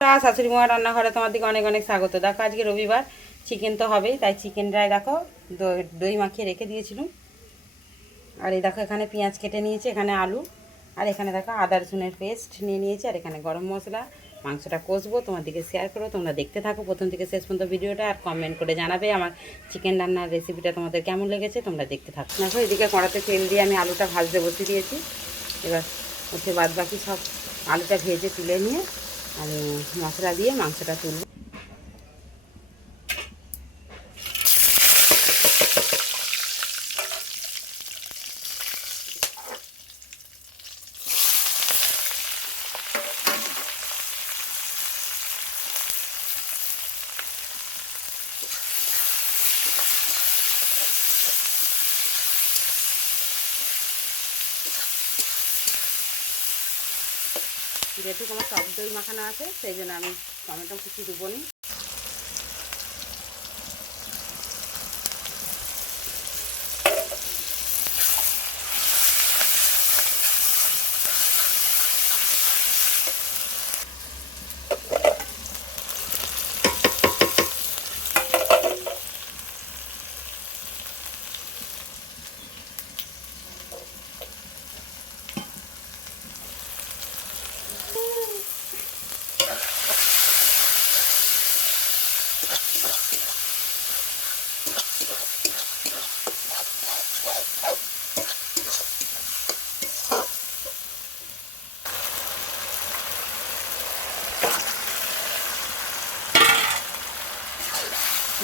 শাশুড়ি মা রান্নাঘরে তোমার দিকে অনেক অনেক স্বাগত। দেখো আজকে রবিবার, চিকেন তো হবেই, তাই চিকেনটাই দেখো দই মাখিয়ে রেখে দিয়েছিলাম। আর এই দেখো এখানে পেঁয়াজ কেটে নিয়েছি, এখানে আলু, আর এখানে দেখো আদা রসুনের পেস্ট নিয়ে নিয়েছি, আর এখানে গরম মশলা। মাংসটা কষবো, তোমার দিকে শেয়ার করবো, তোমরা দেখতে থাকো প্রথম থেকে শেষ পর্যন্ত ভিডিওটা, আর কমেন্ট করে জানাবে আমার চিকেন রান্নার রেসিপিটা তোমাদের কেমন লেগেছে। তোমরা দেখতে থাকো। দেখো এদিকে কড়াতে তেল দিয়ে আমি আলুটা ভাজতে বসিয়ে দিয়েছি। এবার হচ্ছে বাদ বাকি সব আলুটা ভেজে তুলে নিয়ে আমি মশলা দিয়ে মাংসটা তুলব। যেহেতু আমার টক দই মাখানো আছে, সেই জন্য আমি টমেটো কুচি দেবো নি।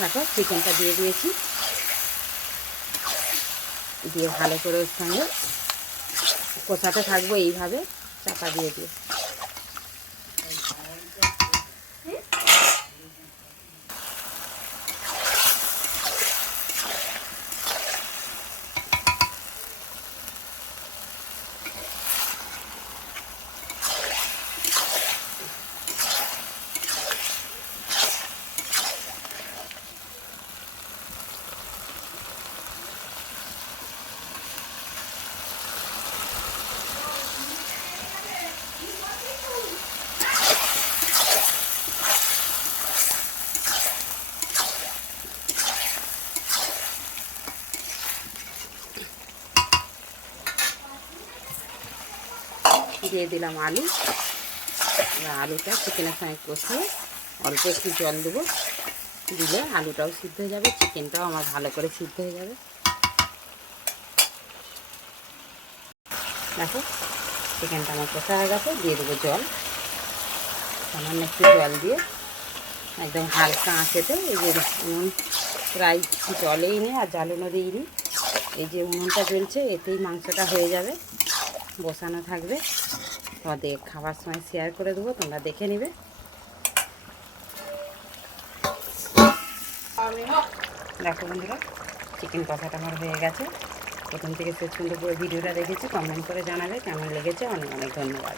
দেখো চিকেনটা দিয়ে দিয়েছি, দিয়ে ভালো করে ওর সঙ্গে কষাতে থাকবো এইভাবে চাপা দিয়ে দিয়ে। দিয়ে দিলাম আলু, আলুটা চিকেনের সঙ্গে কষিয়ে অল্প একটু জল দেবো, দিলে আলুটাও সিদ্ধ হয়ে যাবে, চিকেনটাও আমার ভালো করে সিদ্ধ হয়ে যাবে। দেখো চিকেনটা আমার কষা হয়ে গেছে, দিয়ে দেবো জল, সামান্য একটু জল দিয়ে একদম হালকা আঁচেতে, এই যে উনুন প্রায় জলেই নেই আর জ্বালানো দিইনি, এই যে উনুনটা জ্বলছে এতেই মাংসটা হয়ে যাবে, বসানো থাকবে। তোমাদের খাবার সময় শেয়ার করে দেবো, তোমরা দেখে নিবে। দেখো বন্ধুরা, চিকেন কষাটা আমার হয়ে গেছে। প্রথম থেকে শেষ পর্যন্ত পুরো ভিডিওটা দেখেছি, কমেন্ট করে জানাবে কেমন লেগেছে। অনেক অনেক ধন্যবাদ।